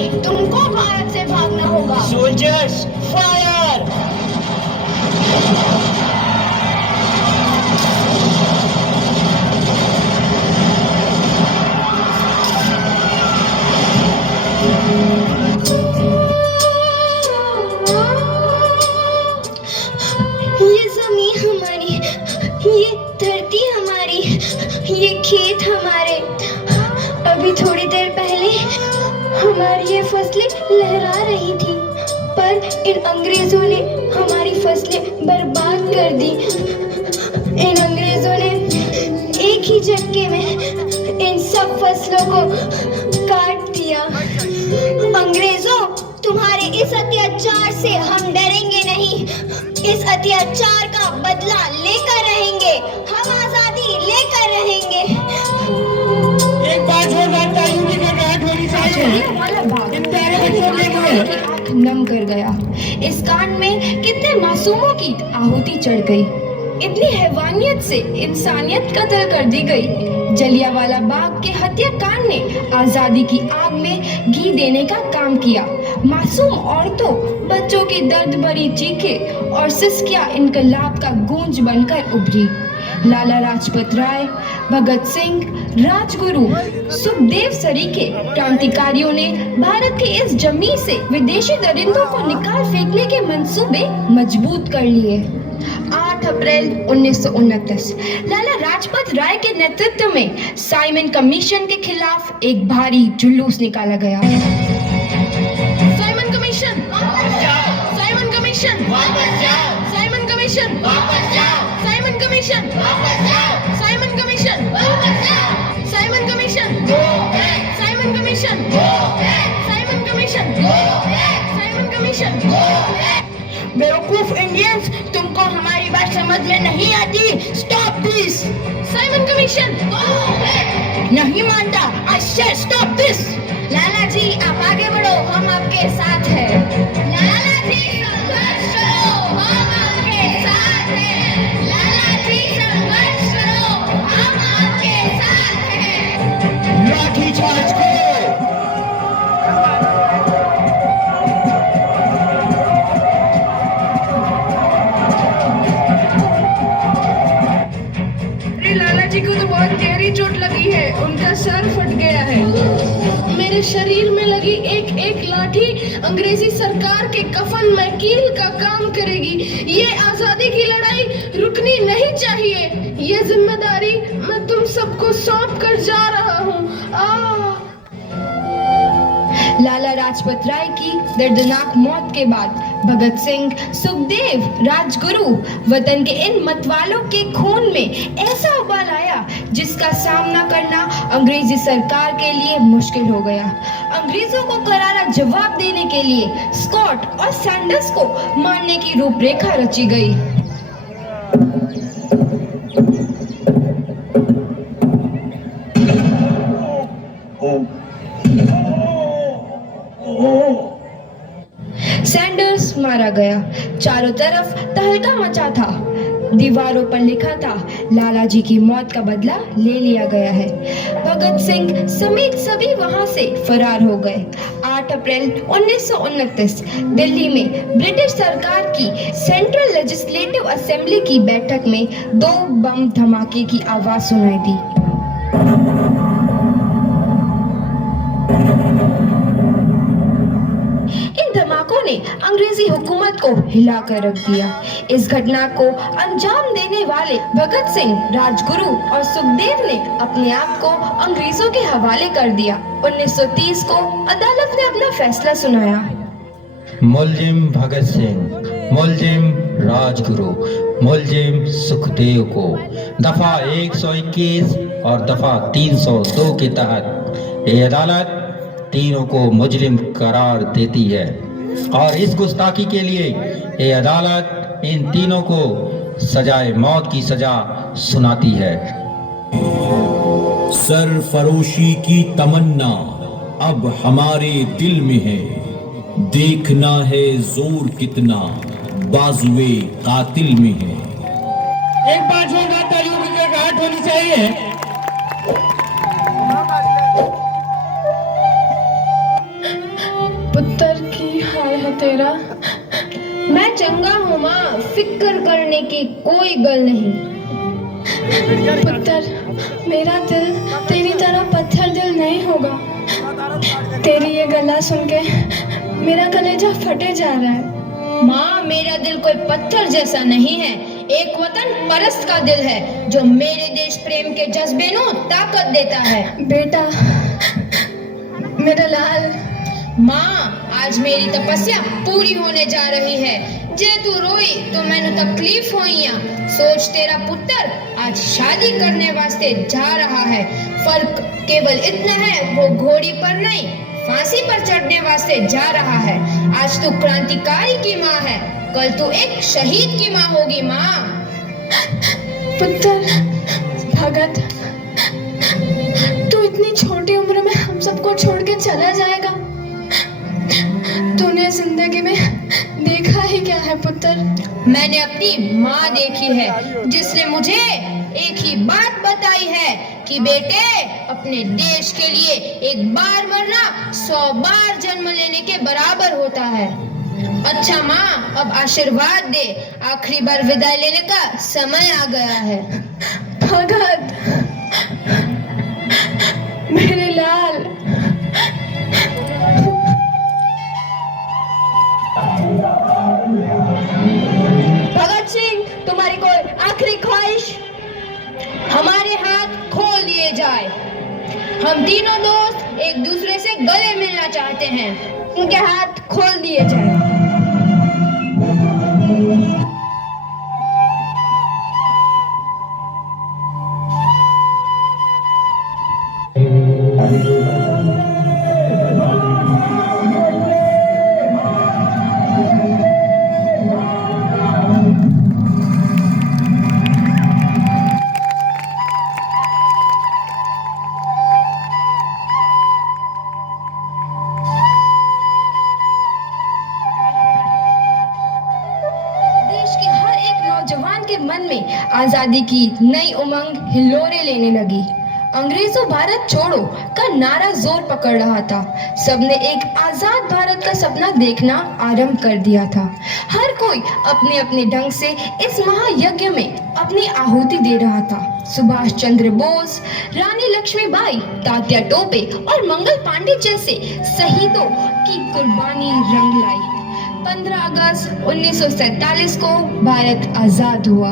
नहीं, तुमको भारत से भागना होगा। Soldiers fire! ये जमीन हमारी, ये धरती हमारी, ये खेत हमारे। अभी थोड़ी देर पहले हमारी ये फसलें लहरा रही थी, पर इन अंग्रेजों ने हमारी फसलें बर्बाद कर दी। इन अंग्रेजों ने एक ही झटके में इन सब फसलों को काट दिया। अंग्रेजों, तुम्हारे इस अत्याचार से हम डरेंगे नहीं। इस अत्याचार का बदला लेकर रहेंगे, हम आजादी लेकर रहेंगे। एक बात और जानता हूँ कि घाट होनी चाहिए। इन प्यारे बच्चों के आँख नम कर गया। इस कांड में कितने मासूमों की आहुति चढ़ गई। इतनी हैवानियत से इंसानियत कत्ल कर दी गई। जलियांवाला बाग के हत्याकांड ने आजादी की आग में घी देने का काम किया। मासूम औरतों, बच्चों की दर्द भरी चीखें और सिसकियां इनकलाब का गूंज बनकर उभरी। लाला लाजपत राय, भगत सिंह, राजगुरु, सुखदेव सरीखे क्रांतिकारियों ने भारत के इस जमीन से विदेशी दरिंदों को निकाल फेंकने के मंसूबे मजबूत कर लिए। 8 अप्रैल 1929 लाला लाजपत राय के नेतृत्व में साइमन कमीशन के खिलाफ एक भारी जुलूस निकाला गया। साइमन कमीशन वापस जाओ! साइमन कमीशन वापस जाओ! साइमन कमीशन वापस जाओ! साइमन कमीशन वापस जाओ! साइमन कमीशन वापस जाओ! Simon commission go back! Simon commission go back! Simon commission go back! Simon commission go back! बेवकूफ इंडियंस, तुमको हमारी बात समझ में नहीं आती। Stop this! साइमन कमीशन नहीं मानता। आई से स्टॉप दिस! लाला जी, आप आगे बढ़ो, हम आपके साथ हैं। लाला जी संघर्ष करो, हम आपके साथ हैं। लाला जी संघर्ष करो, हम आपके साथ हैं। लाठी चार्ज करो! लाला जी को तो बहुत गहरी चोट लगी है, उनका सर फट गया है। मेरे शरीर में लगी एक एक लाठी अंग्रेजी सरकार के कफन में कील का काम करेगी। ये आजादी की लड़ाई रुकनी नहीं चाहिए। ये जिम्मेदारी मैं तुम सबको सौंप कर जा रहा हूँ। लाला लाजपत राय की दर्दनाक मौत के बाद भगत सिंह, सुखदेव, राजगुरु वतन के इन मतवालों के खून में ऐसा उबाल आया जिसका सामना करना अंग्रेजी सरकार के लिए मुश्किल हो गया। अंग्रेजों को करारा जवाब देने के लिए स्कॉट और सैंडर्स को मारने की रूपरेखा रची गई। सैंडर्स मारा गया। चारों तरफ तहलका मचा था। दीवारों पर लिखा था, लाला जी की मौत का बदला ले लिया गया है। भगत सिंह समेत सभी वहां से फरार हो गए। 8 अप्रैल 1929 दिल्ली में ब्रिटिश सरकार की सेंट्रल लेजिस्लेटिव असेंबली की बैठक में 2 बम धमाके की आवाज सुनाई दी। धमाकों ने अंग्रेजी हुकूमत को हिलाकर रख दिया। इस घटना को अंजाम देने वाले भगत सिंह, राजगुरु और सुखदेव ने अपने आप को अंग्रेजों के हवाले कर दिया। 1930 को अदालत ने अपना फैसला सुनाया। मुलजिम भगत सिंह, मुलजिम राजगुरु, मुलजिम सुखदेव को दफा 121 और दफा 302 के तहत ये अदालत तीनों को मुजरिम करार देती है और इस गुस्ताखी के लिए ये अदालत इन तीनों को सजाए मौत की सजा सुनाती है। सरफरोशी की तमन्ना अब हमारे दिल में है, देखना है जोर कितना बाजुए कातिल में है। एक बार जोरदार तालियों की गड़गड़ाहट होनी चाहिए। पुत्र की हाल है तेरा। मैं चंगा हूँ माँ, फिक्र करने की कोई गल नहीं। पुत्र, मेरा दिल तेरी तरह पत्थर दिल नहीं होगा। तेरी ये गला सुन के मेरा कलेजा फटे जा रहा है। माँ, मेरा दिल कोई पत्थर जैसा नहीं है, एक वतन परस्त का दिल है जो मेरे देश प्रेम के जज्बे नो ताकत देता है। बेटा, मेरा लाल। माँ, आज मेरी तपस्या पूरी होने जा रही है। जे तू रोई तो मैंने तकलीफ होइया। सोच, तेरा पुत्र आज शादी करने वास्ते जा रहा है। फर्क केवल इतना है, वो घोड़ी पर नहीं फांसी पर चढ़ने वास्ते जा रहा है। आज तू क्रांतिकारी की माँ है, कल तू एक शहीद की माँ होगी। माँ, पुत्र भगत, तू इतनी छोटी उम्र में हम सबको छोड़ के चला जाएगा। तूने जिंदगी में देखा ही क्या है पुत्र? मैंने अपनी माँ देखी है, जिसने मुझे एक ही बात बताई है कि बेटे, अपने देश के लिए एक बार मरना 100 बार जन्म लेने के बराबर होता है। अच्छा माँ, अब आशीर्वाद दे, आखिरी बार विदाई लेने का समय आ गया है। भगत, मेरे लाल। भगत सिंह, तुम्हारी कोई आखिरी ख्वाहिश? हमारे हाथ खोल दिए जाए। हम तीनों दोस्त एक दूसरे से गले मिलना चाहते हैं। उनके हाथ खोल दिए जाए। नौजवान के मन में आजादी की नई उमंग हिलोरे लेने लगी। अंग्रेजों भारत छोड़ो का नारा जोर पकड़ रहा था। सबने एक आजाद भारत का सपना देखना आरंभ कर दिया था। हर कोई अपने अपने ढंग से इस महायज्ञ में अपनी आहुति दे रहा था। सुभाष चंद्र बोस, रानी लक्ष्मीबाई, तात्या टोपे और मंगल पांडे जैसे शहीदों की कुर्बानी रंग लाई। 15 अगस्त 1947 को भारत आजाद हुआ।